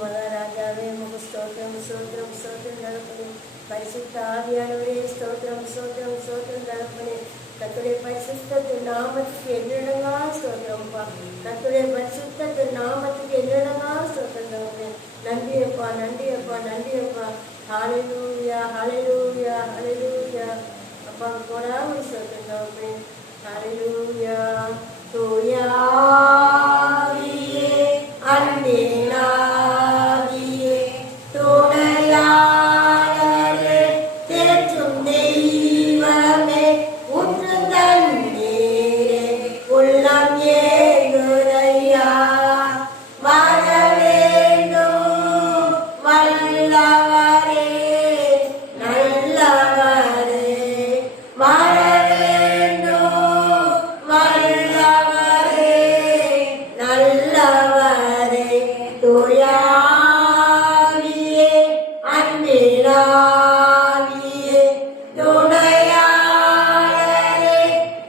மகாராஜாவே உமக்கு ஸ்தோத்திரம் ஸ்தோத்திரம் ஸ்தோத்திரம் தகப்பனே. பரிசுத்த ஆவியானவரே ஸ்தோத்திரம் ஸ்தோத்திரம் ஸ்தோத்திரம் தகப்பனே. கர்த்தருடைய பரிசுத்த நாமத்துக்கு என்னிடங்கா ஸ்தோத்திரம்ப்பா. கர்த்தருடைய பரிசுத்த நாமத்துக்கு என்னிடங்கா ஸ்தோத்திரம் தகப்பனே. நன்றியப்பா நன்றியப்பா நன்றியப்பா. ஹல்லேலூயா ஹல்லேலூயா ஹல்லேலூயா. அப்பா கோடாமல் ஸ்தோத்திரம் தகப்பனே. ஹல்லேலூயா. தூயாவியே அன்பினாவியே துணையாளரே தேற்றும் தெய்வமே உற்று தண்ணீரே உள்ளம் ஏங்குதையா வர வேண்டும் வல்லவரே நல்லவரே வர தூயாவியே அன்பினாவியே துணையாளரே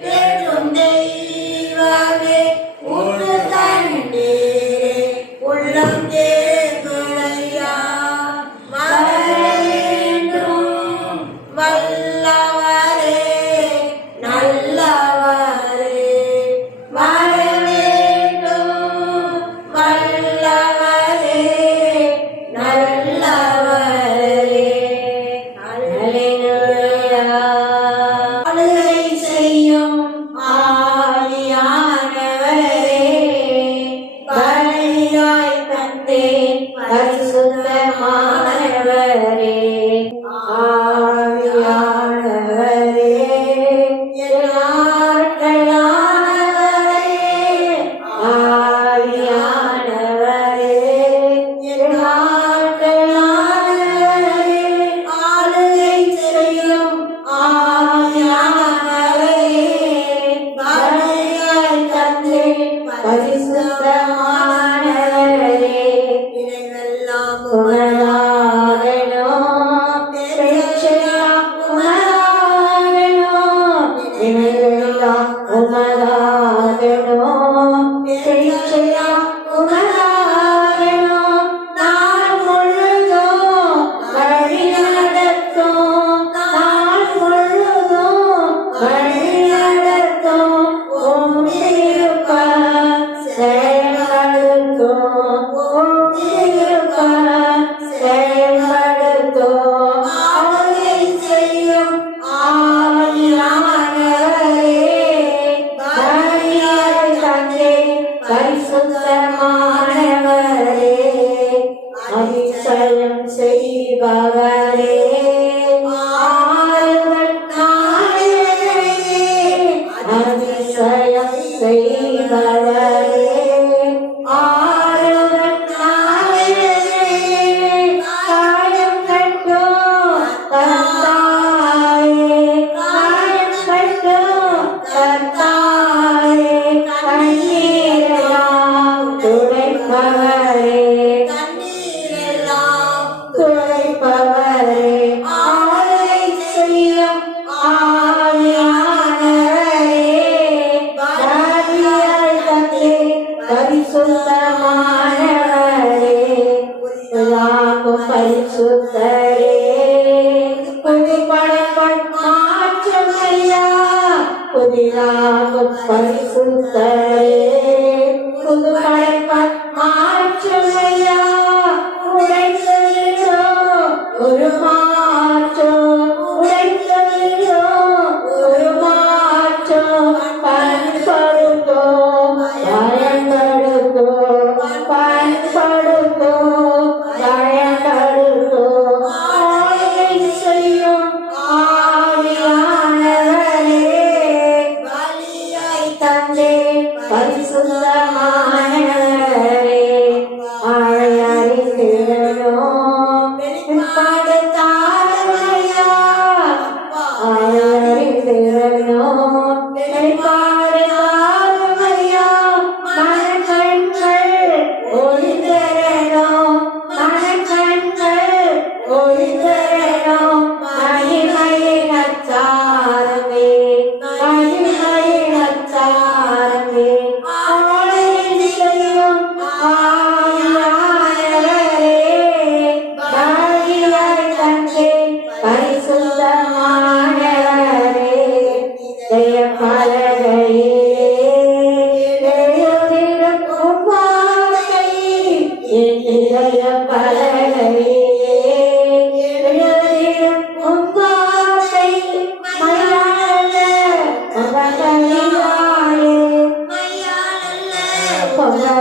தேற்றும் தெய்வமே உற்று தண்ணீரே உள்ளம் ஏங்குதையா வர வேண்டும் வல்லவரே நல்லவரே வர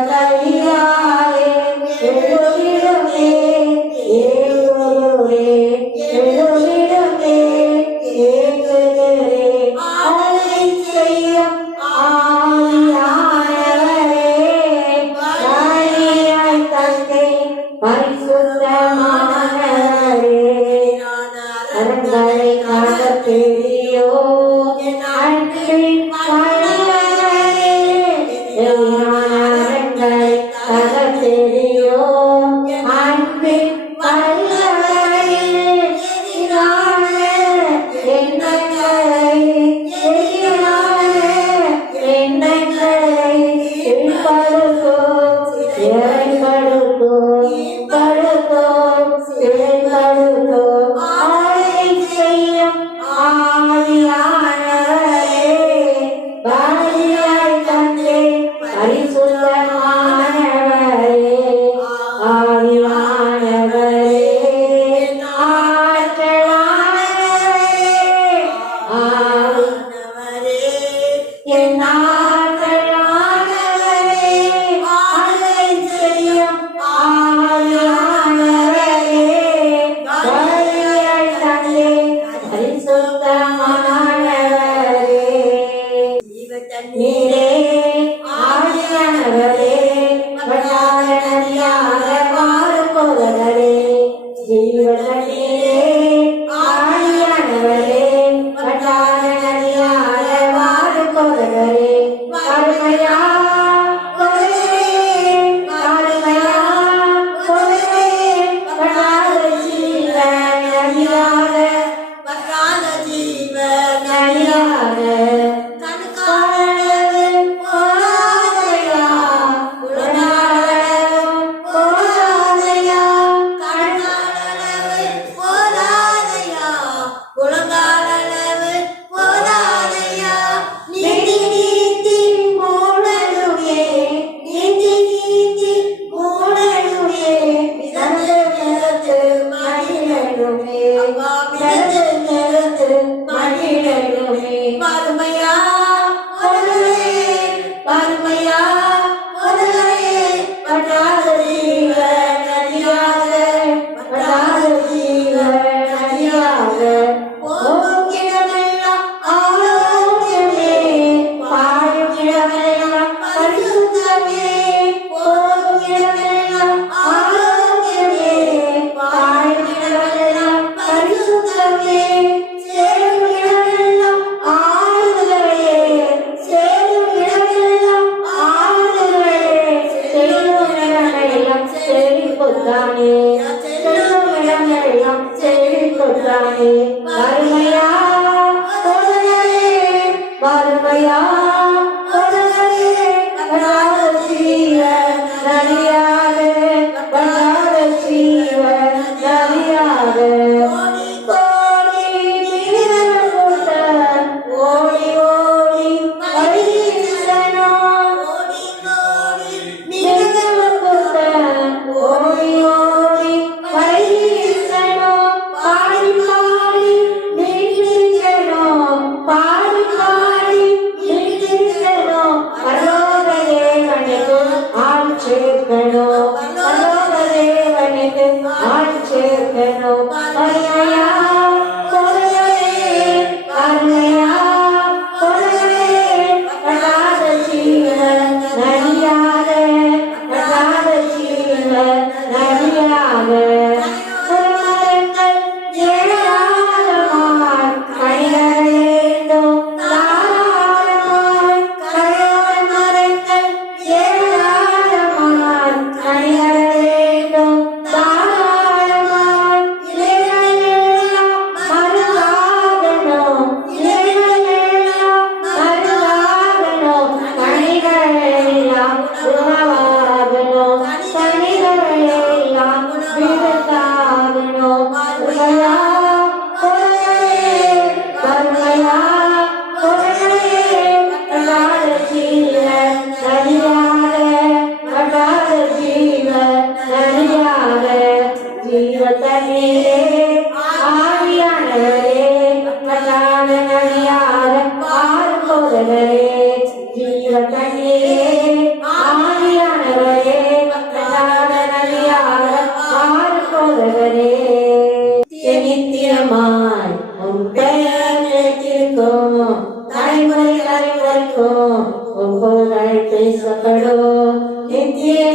கையாலே எழுதிடுமே ஏகுருவே எழுதிடுமே ஏகுருவே அதை செய்யும் ஆவியானவரே தாயாய் தந்தை பரிசுத்தமானவரே அரண்களை காண பெரியோ என் அன்பின் பணியாளரே அரண்களை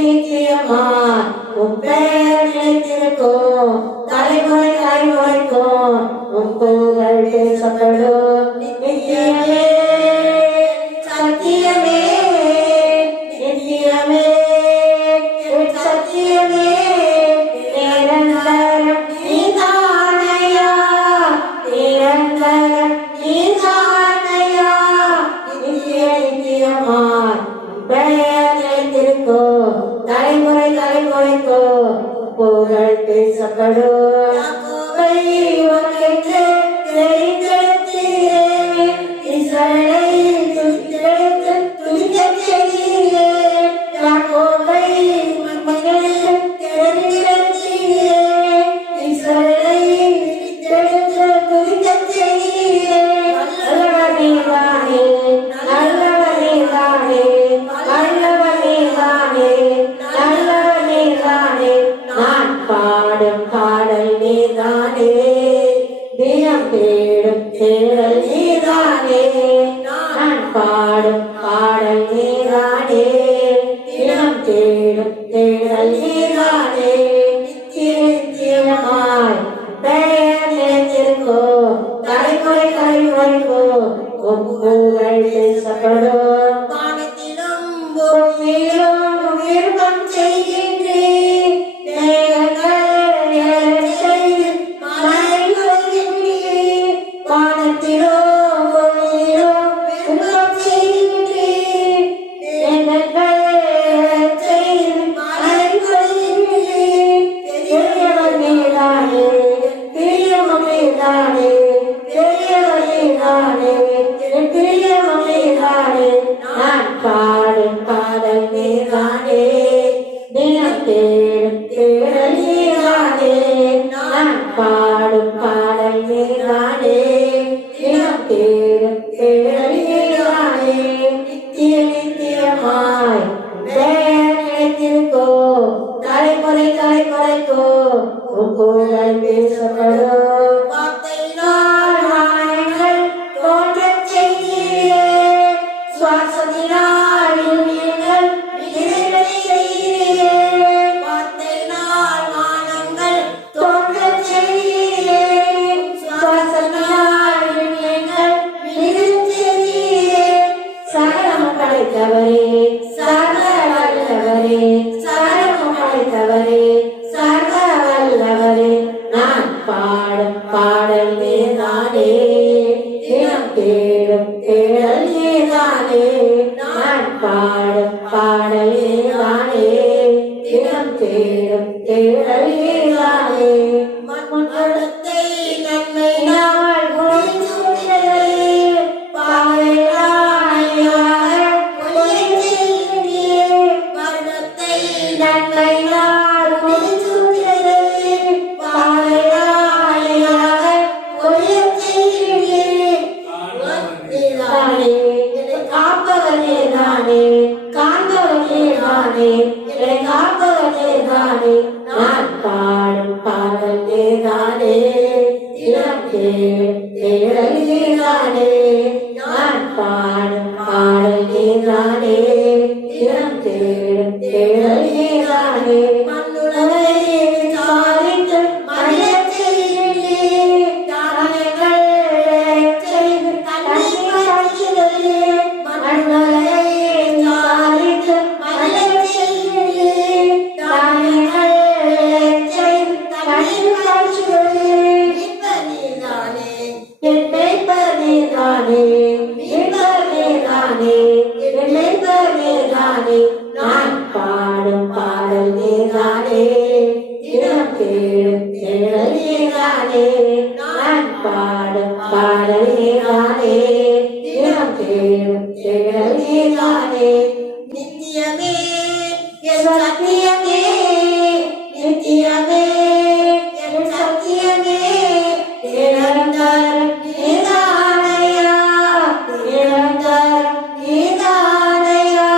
நித்தியமாய் உம் பெயர் நிலைத்திருக்கும். தலைமுறை தலைமுறைக்கும் உம் புகழ் பேசப்படும். நித்தியமே சத்தியமே நித்தியமே சத்தியமே நிரந்தரம் நீதானையா நிரந்தரம் நீதானையா நித்திய நித்தியமாய் பெயர் நிலைத்திருக்கோ தலைமுறை தலைமுறைக்கோ புகழ் பேசப்படும். யாக்கோபை உமக்கென்று தெரிந்தெடுத்தீரே, இஸ்ரவேலை துதித்தெடுத்து துதிக்கச் செய்தீரே. யாக்கோபை உமக்கென்று தெரிந்தெடுத்தீரே, இஸ்ரவேலை துதித்தெடுத்து துதிக்கச் செய்தீரே. நல்லவர் நீதானே, நல்லவர் நீதானே, நல்லவர் நீதானே, நல்லவர் நீதானே. நான் பாடும் பாடல் நீதானே, தினம் தேடும் தேடல் நீதானே. நான் பாடும் பாடல் நீதானே, தினம் தேடும் தேடல் நீதானே. நித்தியமாய் பெயர் நிலைத்திருக்கோ தலைமுறை தலைமுறைக்கோ உம் புகழ் பேசப்படும். வானத்திலும் பூமியிலும் விருப்பம் செய்கின்றீர். மேகங்கள் நிழல் செய்து மழை பொழிகின்றீர். வானத்திலும் பூமியிலும் விருப்பம் செய்கின்றீர். மேகங்கள் நிழல் செய்து மழை பொழிகின்றீர். பெரியவர் நீதானே, பெரியவர் நீதானே, பெரியவர் நீதானே, பெரியவர் நீதானே. நான் பாடும் பாடல் நீதானே, தினம் தேடும் தேடல் நீதானே. நான் பாடும் பாடல் நீதானே, தினம் தேடும் தேடல் நீதானே. நித்திய நித்தியமாய் பெயர் நிலைத்திருக்கோ தலைமுறை தலைமுறைக்கோ உம் புகழ் பேசப்படும். வார்த்தையினால் வானங்கள் தோன்றச் செய்தீரே, சுவாசத்தினால் நீங்கள் நிறைவேறச் செய்தீரே. வார்த்தையினால் வானங்கள் தோன்றச் செய்தீரே, சுவாசத்தினால் நீங்கள் நிறைவேறச் செய்தீரே. சகலமும் படைத்தவரே, சர்வ வல்லவரே, சகலமும் படைத்தவரே, சர்வ வல்லவரே. நான் பாடும் பாடல் நீதானே, தினம் தேடும் தேடல் நீதானே. நான் பாடும் பாடல் நீதானே, தினம் தேடும் தேடல் நீதானே. மண்ணுலகத்தை நன்மை நாள் பொழிந்துள்ளதே, பாவையாயாக பொழிந்தீரே. மரணத்தை நன்மை நாள் பொழிந்துள்ளதே, பாவையாயாக பொழிந்தீரே. நீதானே என்னை காப்பவர் நீதானே, காண்பவர் நீதானே, என்னை காப்பவர் நீதானே. நான் பாடும் பாடல் நீதானே, தினம் தேடும் தேடல் நீதானே. நான் பாடும் பாடல் நீதானே, தினம் தேடும் தேடல் நீதானே. மண்ணுலகை விசாரித்து மழையச் செய்கிறீர். தானியங்கள் செய்து தண்ணீர் பாய்ச்சுகிறீர். மண்ணுலகை விசாரித்து மழையச் செய்கிறீர். தானியங்கள் செய்து தண்ணீர் பாய்ச்சுகிறீர். மீட்பர் நீதானே, என் மீட்பர் நீதானே, மீட்பர் நீதானே, என் மீட்பர் நீதானே. நான் பாடும் பாடல் நீதானே, தினம் தேடும் தேடல் நீதானே. நான் பாடும் பாடல் நீதானே, தினம் தேடும் தேடல் நீதானே. நித்தியமே என் சத்தியமே, நித்தியமே என் சத்தியமே. நிரந்தரம் நீதானையா, நிரந்தரம் நீதானையா.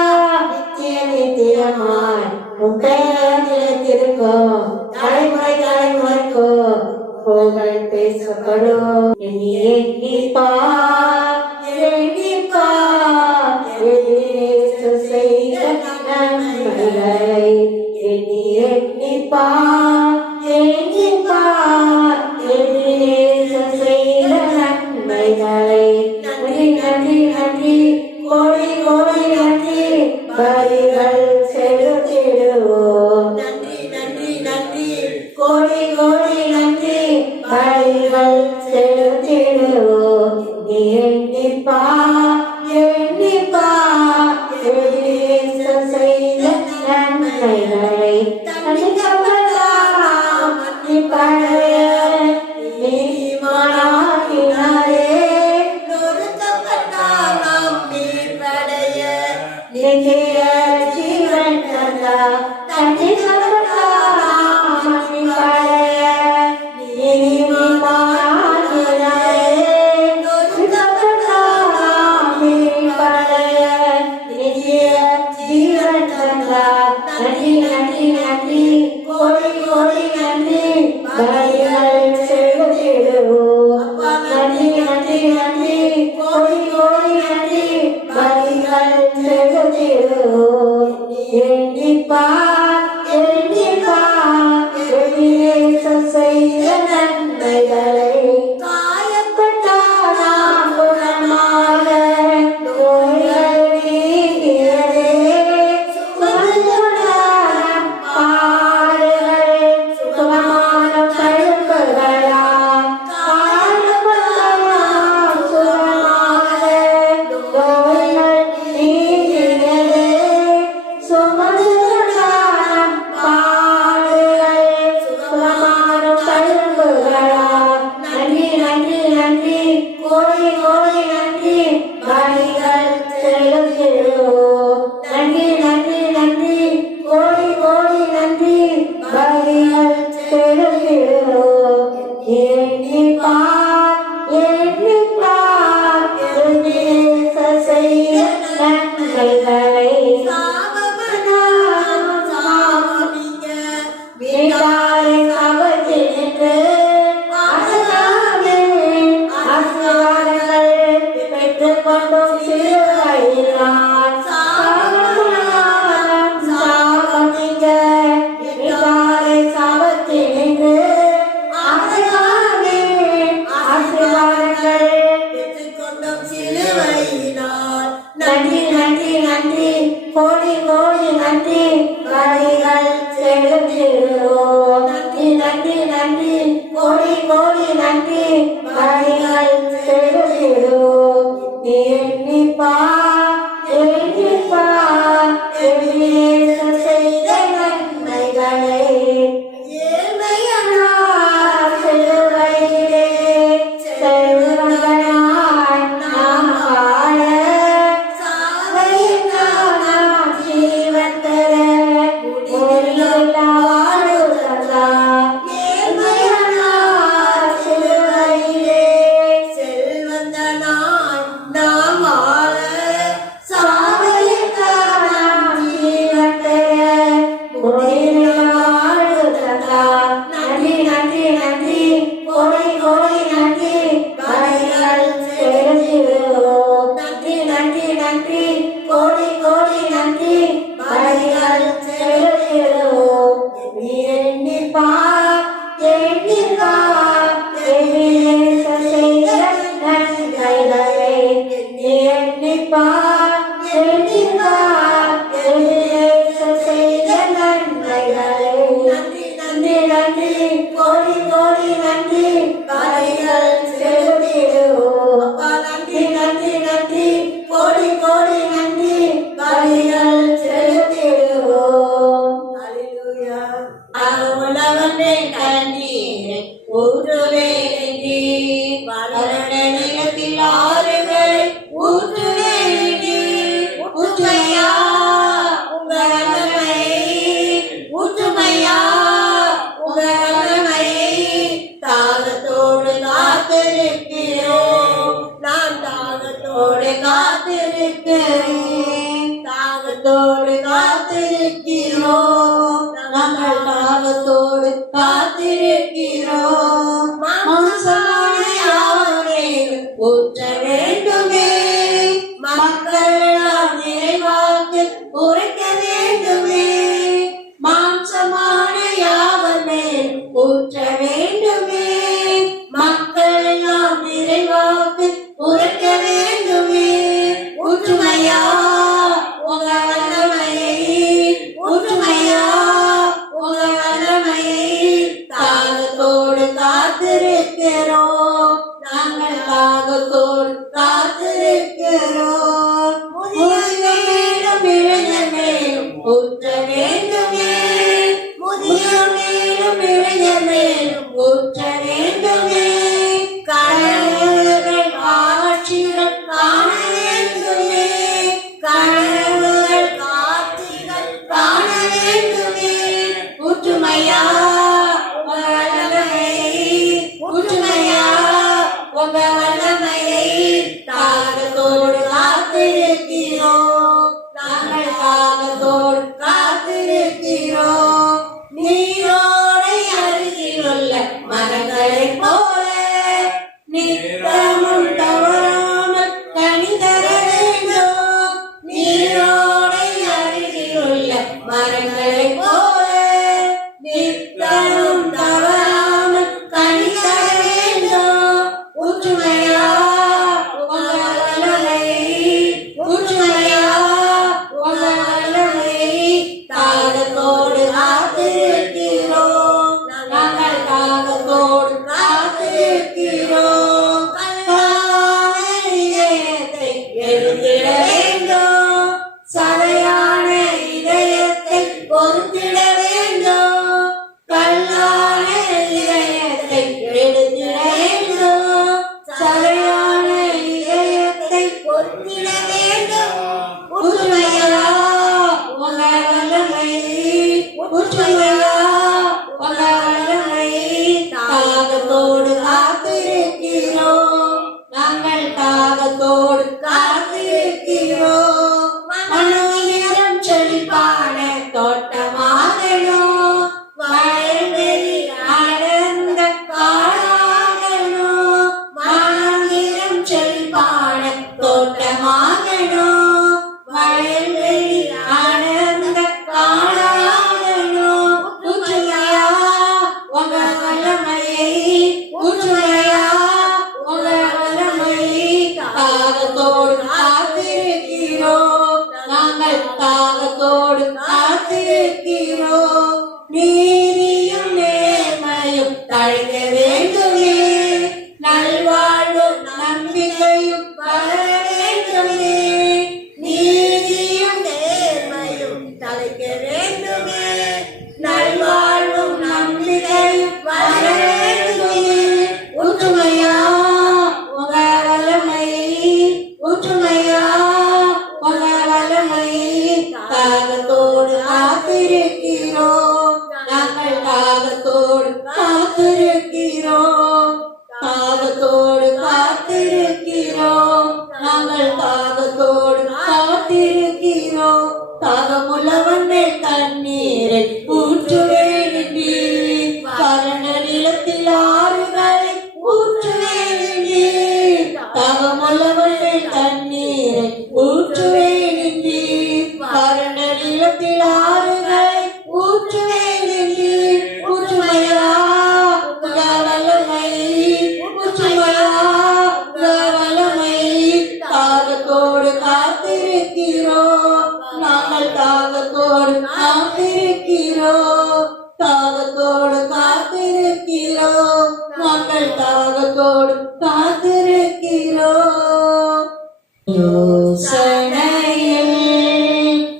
நித்திய நித்தியமாய் உம் பெயர் நிலைத்திருக்கோ தலைமுறை தலைமுறைக்கோ புகழ் பேசப்படும். எண்ணிப்பா எண்ணிப்பா செய்த நன்மைகளை நன்மைகளை தனிக்கப்பட்டாராம் பழைய நீதிமானாகினாரே நொறுக்கப்பட்டார் நாம் மீட்படைய நித்திய ஜீவன் தந்தார் தனிக்கப்பட்டாராம் பழைய நீதிமானாகினாரே நொறுக்கப்பட்டாராம் பழைய நித்திய ஜீவன் தந்தார் நன்றி நன்றி நன்றி கோடி கோடி நன்றி பலிகள் செலுத்திடுவோம் நன்றி நன்றி நன்றி கோடி கோடி நன்றி பலிகள் செலுத்திடுவோம் எண்ணிப்பார் எண்ணிப்பார் எண்ணியேசம் செய்த நன்மைகளை காயப்பட்டார் நாம் குணமாக நோய்கள் நீங்கியதே சுமந்துள்ளார் பாடுகள் சுகமான கழுப்புகளா காயப்பட்டார் சுகமாக நோய்கள் நீங்கியதே சுமந்துள்ளார் பாடுகள் சுகமான கழுப்புகளா நன்றி நன்றி நன்றி கோடி கோடி நன்றி பலிகள் செலுத்திடுவோம் நன்றி நன்றி நன்றி கோடி கோடி நன்றி பலிகள் செலுத்திடுவோம் எண்ணிப்பார் எண்ணிப்பார் எண்ணியேசம் செய்த நன்மைகளை வீட்டாரை கவர்ந்து நின்று ஆசீர்வாதங்கள் பெற்றுக் கொண்டோம் சிலுவையினால் சாபம் நீங்க வீட்டாரை கவர்ந்து நின்று ஆசீர்வாதங்கள் பெற்றுக்கொண்டோம் சிலுவையினால் நன்றி நன்றி நன்றி கோடி கோடி நன்றி பலிகள் செலுத்திடுவோம் நன்றி நன்றி நன்றி கோடி கோடி நன்றி பலிகள் செலுத்திடுவோம் எண்ணிப்பார் எண்ணிப்பார் எண்ணியேசம் செய்த நன்மைகளை ஏழ்மையானார் சிலுவையிலே செல்வங்களாய் நாம் வாழ சாவையினால் ஜீவன் தர முடிவில்லா வாழ்வு தந்தார். ஏழ்மையானார் சிலுவையிலே செல்வந்தனாய் நாம் வாழ சாவையினால் ஜீவன் தர முடிவில்லா வாழ்வு தந்தார். நன்றி நன்றி நன்றி கோடி கோடி நன்றி பலிகள் செலுத்திடுவோம் நன்றி நன்றி நன்றி கோடி கோடி நன்றி பலிகள் செலுத்திடுவோம் எண்ணிப்பார் எண்ணிப்பார் எண்ணியேசம் செய்த நன்மைகளை எண்ணிப்பார் எண்ணிப்பார் எண்ணியேசம் செய்த நன்மைகளை நன்றி நன்றி நன்றி கோடி கோடி நன்றி பலிகள் செலுத்திடுவோம் அப்பா நன்றி நன்றி நன்றி கோடி கோடி நன்றி பலிகள் செலுத்திடுவோம் அல்லேலூயா அருளவனே கண்ணீரை ஊற்றுவேண்டி வளரட நிலத்தில் ஆறுகள் ஊற்றுவேண்டி ஊற்றுமையா உங்கள் வல்லமையை ஊற்றுமையா உங்கள் வல்லமையை தாகத்தோடு காத்திருக்கிறோம் நான் தாகத்தோடு காத்திருக்கிறேன் தாகத்தோடு காத்திருக்கிறோம் நாங்கள் தாகத்தோடு காத்திருக்கிறோம் மாம்சமான யாவரையும் ஊற்ற வேண்டுமே மக்கள் எல்லாம் நிறைவாக்கு உரைக்க வேண்டுமே மாம்சமான யாவர் மேல் ஊற்ற வேண்டுமே மக்கள் எல்லாம் நிறைவாக்கு உரைக்க வேண்டுமே ஊற்றுமையா உங்க வல்லமையை ஊற்றுமையா உங்க வல்லமையை தாகத்தோடு காத்திருக்கிறோம் நாங்கள் தாகத்தோடு காத்திருக்கிறோம் மேலும் இழந்த மேலும் ஊற்ற வேண்டும் மேலும் ஊற்ற வேண்டுமே. கனவுகள் காட்சிகள் காண வேண்டுமே. கனவுகள் காட்சிகள் காண வேண்டுமே. ஊற்றுமையா உங்க வல்லமையை, ஊற்றுமையா உங்க வல்லமையை தாகத்தோடு காத்திருக்கிறோம். நாங்கள் தாகத்தோடு காத்திருக்கிறோம். நீரோடை அருகிலுள்ள மரங்களைப் போல நித்தமும் தவறாமல் கனி தர வேண்டும். நீரோடை அருகிலுள்ள மரங்களைப் போல நித்தமும் தவறாமல் கனி தர வேண்டும். ஊற்றுமையா உங்க வல்லமையை, ஊற்றுமையா உங்க வல்லமையை தாகத்தோடு காத்திருக்கிறோம். நாங்கள் தாகத்தோடு காத்திருக்கிறோம். கல்லான இதயத்தை எழுந்திட வேண்டும். சதையான இதயத்தை பொறுத்திட வேண்டும். கல்லான இதயத்தை எழுந்திட வேண்டும். சதையான இதயத்தை பொறுத்திட வேண்டும். ஊற்றுமையா உங்க வல்லமையை, ஊற்றுமையா உங்க வல்லமையை தாகத்தோடு காத்திருக்கிறோம். நாங்கள் தாகத்தோடு காத்திருக்கிறோம். மனோயிரம் செழிப்பான தோட்டமாகணும். வயல்வெளி அடர்ந்த காடாகணும். மனோயிரம் செழிப்பான தோட்டமாகணும். வயல்வெளி அடர்ந்த காடாகணும். ஊற்றுமையா உங்க வல்லமையை, ஊற்றுமையா உங்க வல்லமையை தாகத்தோடு காத்திருக்கிறோம். நாங்கள் தாகத்தோடு காத்திருக்கிறோம். நீதியும் நேர்மையும் தழைக்க வேண்டுமே. நல்வாழ்வும் நம்பிக்கையும் வளர வேண்டுமே. நீதியும் நேர்மையும் தழைக்க வேண்டுமே. நல்வாழ்வும் நம்பிக்கையும் வளர வேண்டுமே. ஊற்றுமையா உங்க வல்லமையை, ஊற்றுமையா உங்க வல்லமையை தாகத்தோடு காத்திருக்கிறோம். நாங்கள் தாகத்தோடு காத்திருக்கிறோம். தாகத்தோடு காத்திருக்கிறோம். நாங்கள் தாகத்தோடு காத்திருக்கிறோம். தாகமுள்ளவனே தண்ணீரை ஊற்றுவேன் நீர். வறண்ட நிலத்தில் ஆறுகளை ஊற்றுவேன் நீர். தாகமுள்ளவனே தண்ணீரை ஊற்றுவேன் நீர். வறண்ட நிலத்தில் ஆறுகளை ஊற்றுவேன் நீர். ஊற்றுமையா உங்க வல்லமையை, ஊற்றுமையா உங்க வல்லமையை தாகத்தோடு காத்திருக்கிறோம். நாங்கள் தாகத்தோடு காத்திருக்கிறோம். தாகத்தோடு காத்திருக்கிறோம். நாங்கள் தாகத்தோடு காத்திருக்கிறோம். யோசனையில்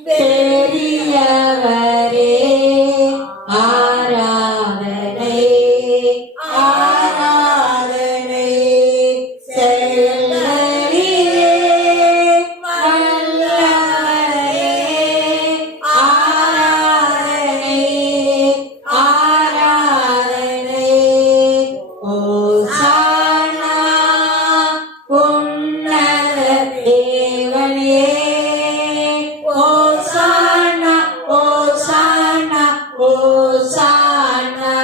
பெரியவரே ஆராதனை, ஆராதனை. செயல்களிலே வல்லவரே ஆராதனை, ஆராதனை. ஓசானா உன்னத தேவனே. ஓசானா, ஓசானா, ஓசானா.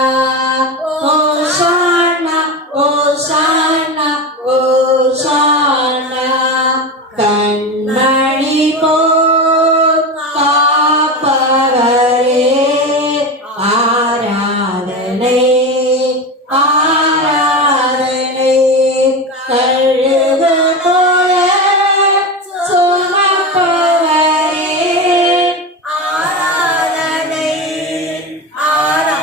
ஓசானா, ஓசானா, ஓசானா. கண்மணி போல் காப்பவரே ஆராதனை, ஆராதனை. கழுகு போல சுமப்பவரே ஆராதனை, ஆராதனை.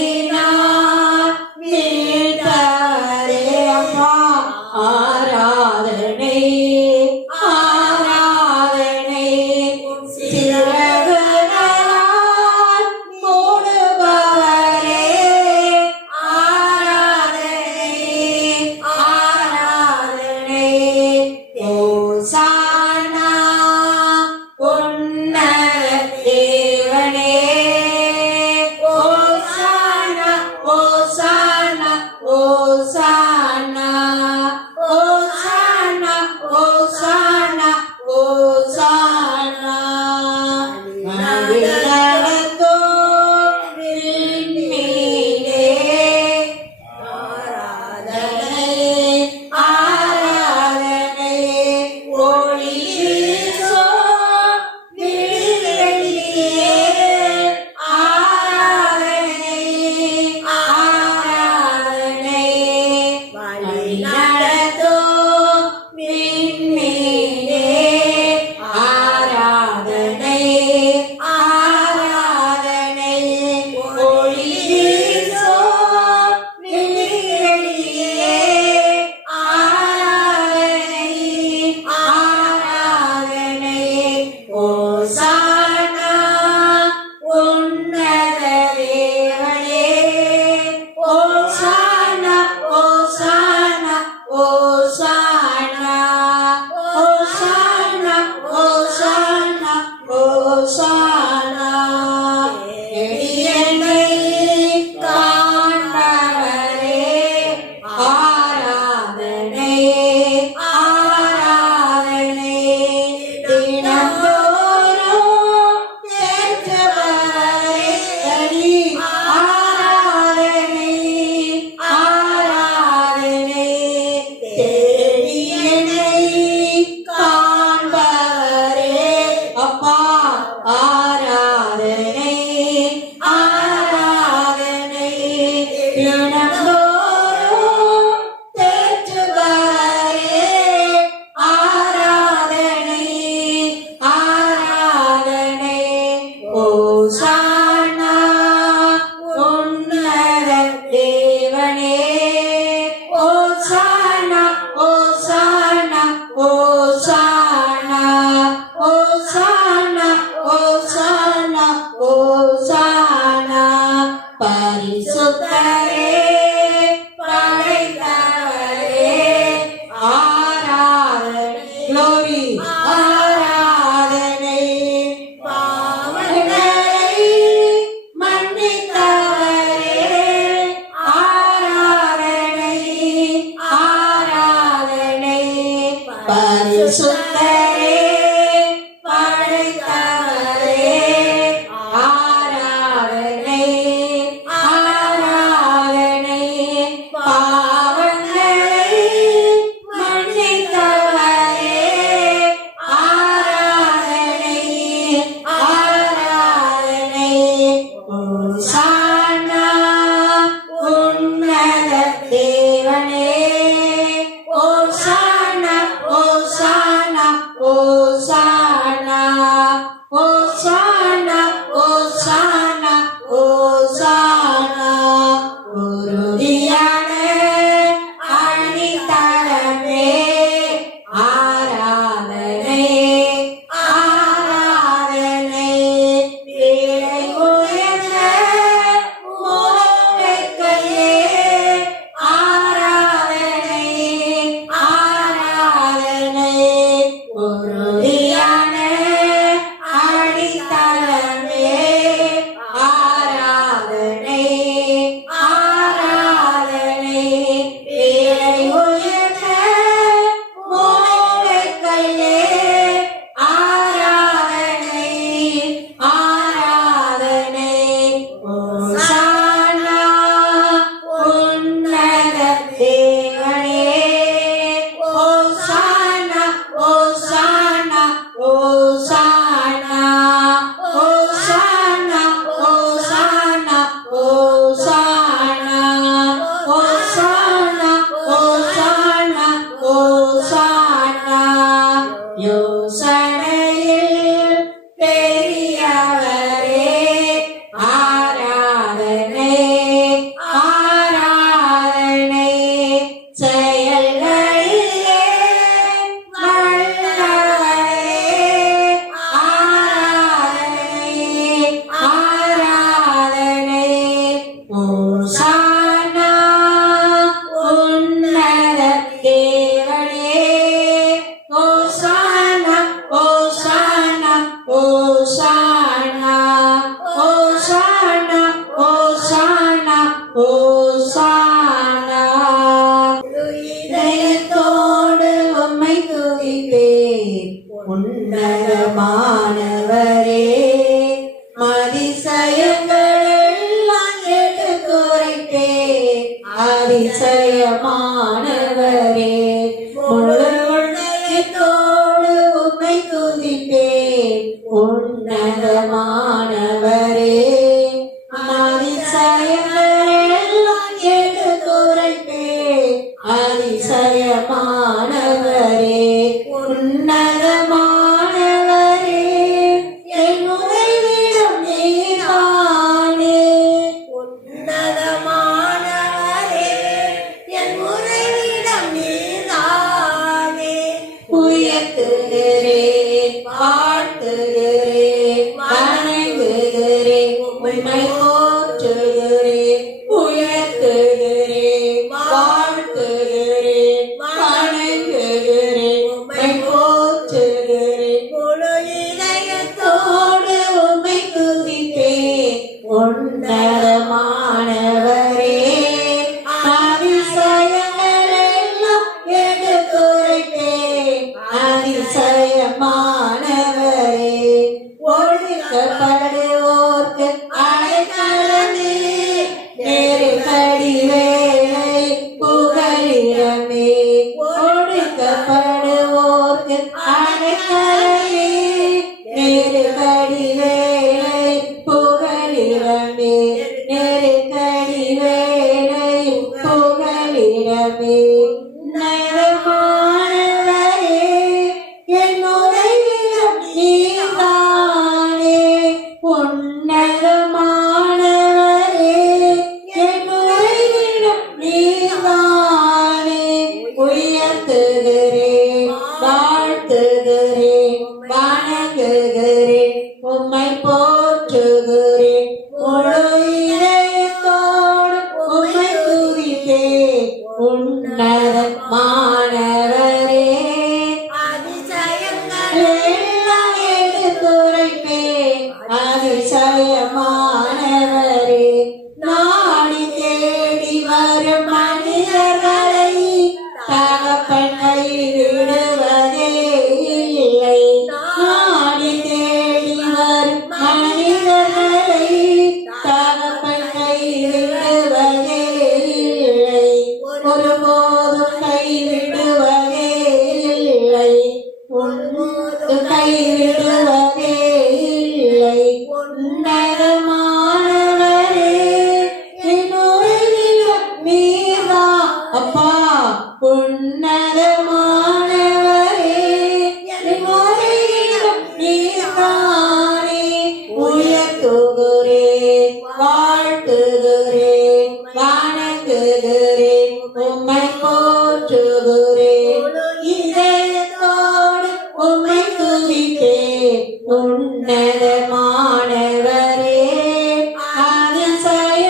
சிலுவையினால் மீட்டவரே அப்பா ஆராதனை ஆராதனை சிறகுகளால் மூடுபவரே ஆராதனை ஆராதனை ஓசானா உன்னத தேவனே ஓசானா ஓசானா ஓசானா ஓசானா ஓசானா ஓசானா மகிழடத்தோ விண்மீனே ஆராதனை ஆராதனை ஒளி வீசும் விடிவெள்ளியே ஆராதனை ஆராதனை வழிநடத்தும் விண்மீனே ஆராதனை ஆராதனை ஒளி வீசும் விடிவெள்ளியே ஆராதனை ஆராதனை ஓசானா உன்னத தேவனே ஓசானா ஓசானா ஓசானா ஓசானா ஓசானா ஓசானா எளியனை காண்பவரே ஆராதனை ஆராதனை தினந்தோறும் தேற்றவரே ஆராதனை ஆராதனை தேடியனை காண்பவரே அப்பா ஆராதனை ஆராதனை தினந்தோறும் தேற்றுபவரே ஆராதனை ஆராதனை ஓசானா உன்னத தேவனே ஓசானா ஓசானா ஓசானா ஓசானா ஓசானா ஓசானா பரிசுத்தரே படைத்தவரே ஆராதனை glory ஆராதனை பாவங்களை அதிசயங்களெல்லாம் எடுத்துரைப்பேன் அதிசயமானவரே முழு உள்ளத்தோடு உம்மை துதிப்பேன் உன்னதமானவரே அதிசயங்களெல்லாம் எடுத்துரைப்பேன் அதிசயமானவரே உன்னதமானவரே என் உறைவிடம் நீதானே உன்னதமானவரே என் உறைவிடம் நீதானே உயர்த்துகிறேன் வாழ்த்துகிறேன் வணங்குகிறேன் உம்மை போற்றுகிறேன் உயர்த்துகிறேன் வாழ்த்துகிறேன் வணங்குகிறேன் உம்மை போற்றுகிறேன் முழு இதயத்தோடு தோடு உம்மை துதிப்பேன் உன்னதமானவரே அதிசயங்களெல்லாம் எடுத்துரைப்பேன் அதிசயமானவரே ஒழிக்கப்படுவோர்க்கு அடைக்கலமே நெருக்கடி வேலை புகலிடமே ஒழிக்கப்படுவோர்க்கு அடைக்கலமே நெருக்கடி வேலை புகலிடமே நெருக்கடி வேலை புகலிடமே நரமானவரே என் உறைவிடம் நீதானே உன்னதமானவரே என் உறைவிடம் நீதானே உயர்த்துகிறேன் வாழ்த்துகிறேன் வணங்குகிறேன் உம்மை போற்றுகிறேன் முழு இதயத்தோடு உம்மை துதிப்பேன் உன்னதமானவரே அதிசயங்கள் எல்லாம் எடுத்துரைப்பேன் அதிசயமானவரே நாடி தேடி வரும் மனிதர்களை தகப்பன் கைவிடுவதே இல்லை நாடி தேடி வரும் மனிதர்களை தகப்பன் கைவிடுவதே இல்லை ஒருபோதும் கைவிடுவதே இல்லை ஒருபோதும் கைவிடுவதே இல்லை உன்னதமானவரே என் உறைவிடம் நீதா அப்பா உன்னதமானவரே என் உறைவிடம் நீதானே உயர்த்துகிறேன் வாழ்த்துகிறேன் வணங்குகிறேன் உம்மை போற்றுகிறேன் இதயத்தோடு உம்மை துதிப்பேன் உன்னதமானவரே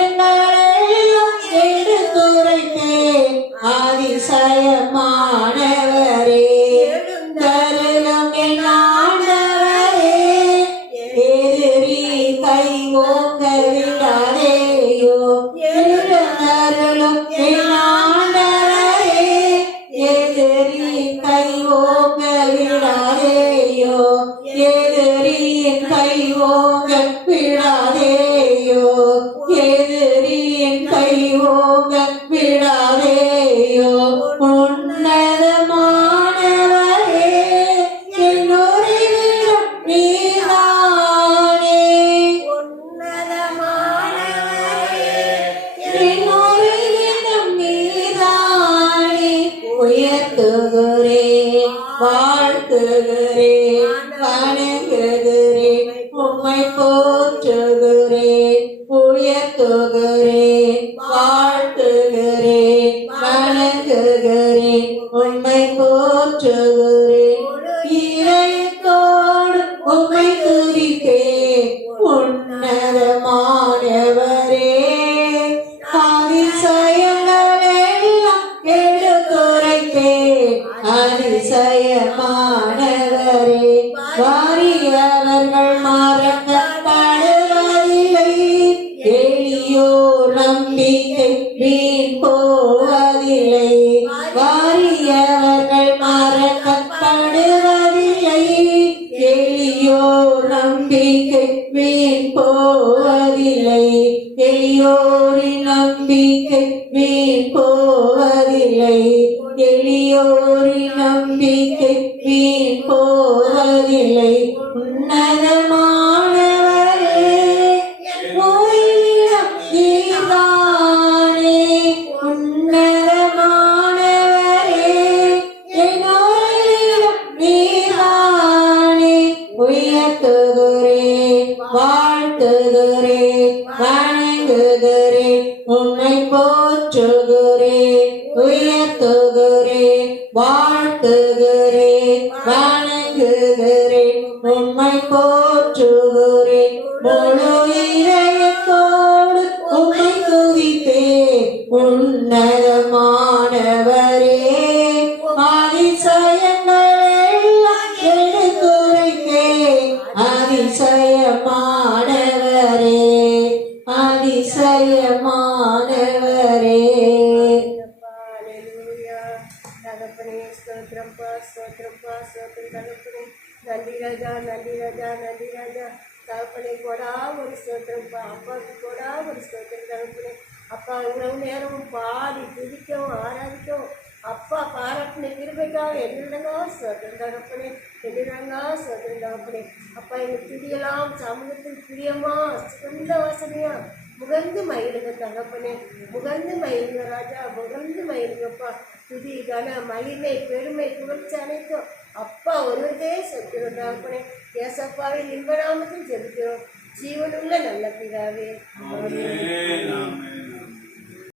அதிசயங்களெல்லாம் எடுத்துரைப்பேன் அதிசயமானவரே கருணம் என் ஆண்டவரே எதிரி கை ஓங்க விடாதேயோ கருணம் என் ஆண்டவரே எதிரி கை ஓங்க விடாதேயோ எதிரியின் கை ஓங்க விடாதேயோ எதிரியின் கை ஓங்க விடாதேயோ உன்னதமானவரே என் உறைவிடம் நீதானே உன்னதமானவரே என் உறைவிடம் நீதானே உயர்த்துகிறேன் வாழ்த்துகிறேன் வணங்குகிறேன் உம்மை போற்றுகிறேன் உயர்த்துகிறேன் வாழ்த்துகிறேன் வணங்குகிறேன் உம்மை போற்றுகிறேன் இதயத்தோடு உம்மை துதிப்பேன் உன்னதமானவரே அதிசயங்களெல்லாம் எடுத்துரைப்பேன் அதிசயமானவரே வாரியவர்கள் மறக்கப்படுவதில்லை எளியோர் போவதில்லை எளியோரின் நம்பிக்கை வீண் போவதில்லை எளியோரின் நம்பிக்கை வீண் போவதில்லை உன்னதமானவரே உயிரினம் நீர்தானே உன்னதமானவரே என் உயிரினம் நீர்தானே உயர்த்துகிறேன் வாழ்த்துகிறேன் வணங்குகிறேன் உம்மை போற்றுகிறேன் உயர்த்துகிறேன் வாழ்த்துகிறேன் வணங்குகிறேன் உம்மை போற்றுகிறேன் முழு இதயத்தோடு உம்மை துதிப்பேன் உன்னதமானவரே அதிசயங்கள் எல்லாம் எடுத்துரைப்பேன் அதிசயமானவரே அதிசயமானவரே ஹalleluya தகப்பனே ஸ்தோத்திரம் பா ஸ்தோத்திரம் பா ஸ்தோத்திரம் தகப்பனே நன்றி ராஜா நன்றி ராஜா நன்றி ராஜா தகப்பனே கொடா ஒரு ஸ்தோத்திரம் பா அப்பாவுக்கு கொடா ஒரு ஸ்தோத்திரம் தகப்பனே அப்பா இவ்வளவு நேரமும் பாடி துதிக்கவும் ஆராதிக்கவும் அப்பா பாராட்டின கிருபைக்காக என்னடங்கா ஸ்தோத்திரம் தகப்பனே என்னடங்கா ஸ்தோத்திரம் தகப்பனே அப்பா எங்கள் துதியெல்லாம் சமூகத்தில் பிரியமா சொந்த வசதியா முகந்து மயிலுங்க தகப்பனே முகந்து மயிலுங்க ராஜா முகந்து மயிலுங்கப்பா துதி கன மகிமை பெருமை புகழ்ச்சி அனைத்தும் அப்பா ஒருவரே சொத்துறோம் தகப்பனே ஏசப்பாவின் இன்பநாமத்தில் ஜெபிக்கிறோம் ஜீவனுள்ள நல்ல பிதாவே ஆமென் ஆமென்